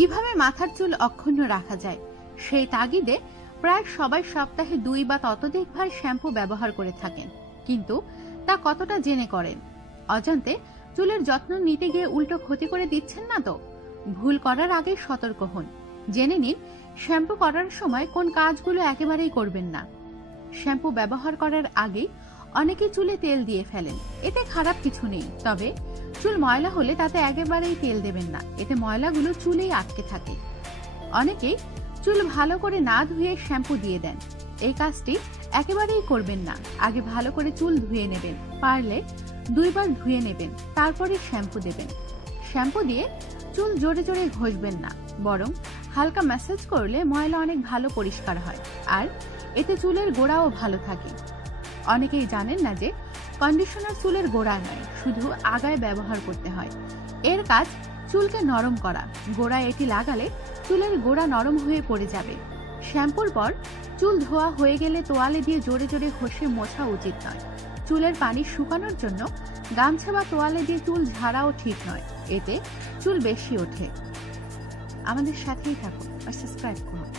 কিভাবে মাথার চুল অক্ষুণ্ণ রাখা যায় সেই তাগিদে প্রায় সবাই সপ্তাহে 2 বা ততোধিকবার শ্যাম্পু ব্যবহার করে থাকেন, কিন্তু তা কতটা জেনে করেন? অজান্তে চুলের যত্ন নিতে গিয়ে উল্টো ক্ষতি করে দিচ্ছেন না তো? ভুল করার আগেই সতর্ক হন। জেনে নিন শ্যাম্পু করার সময় কোন কাজগুলো একেবারেই করবেন না। শ্যাম্পু ব্যবহার করার আগেই অনেকেই চুলে তেল দিয়ে ফেলেন। এতে খারাপ কিছু নেই, তবে চুল ময়লা হলে তাতে একেবারেই তেল দেবেন না, এতে ময়লাগুলো চুলেই আটকে থাকে। অনেকেই চুল ভালো করে না ধুয়ে শ্যাম্পু দিয়ে দেন। এই কাজটি একেবারেই করবেন না। আগে ভালো করে চুল ধুয়ে নেবেন, পারলে 2 বার ধুয়ে নেবেন, তারপরে শ্যাম্পু দেবেন। শ্যাম্পু দিয়ে চুল জোরে জোরে ঘষবেন না, বরং হালকা ম্যাসাজ করলে ময়লা অনেক ভালো পরিষ্কার হয়, আর এতে চুলের গোড়াও ভালো থাকে। অনেকেই জানেন না যে কন্ডিশনার চুলের গোড়া নয়, শুধু আগায় ব্যবহার করতে হয়। এর কাজ চুলকে নরম করা। গোড়ায় এটি লাগালে চুলের গোড়া নরম হয়ে পড়ে যাবে। শ্যাম্পুর পর চুল ধোয়া হয়ে গেলে তোয়ালে দিয়ে জোরে জোরে ঘষে মোছা উচিত নয়। চুলের পানি শুকানোর জন্য গামছা বা তোয়ালে দিয়ে চুল ঝাড়াও ঠিক নয়, এতে চুল বেশি ওঠে। আমাদের সাথেই থাকুন আর সাবস্ক্রাইব করুন।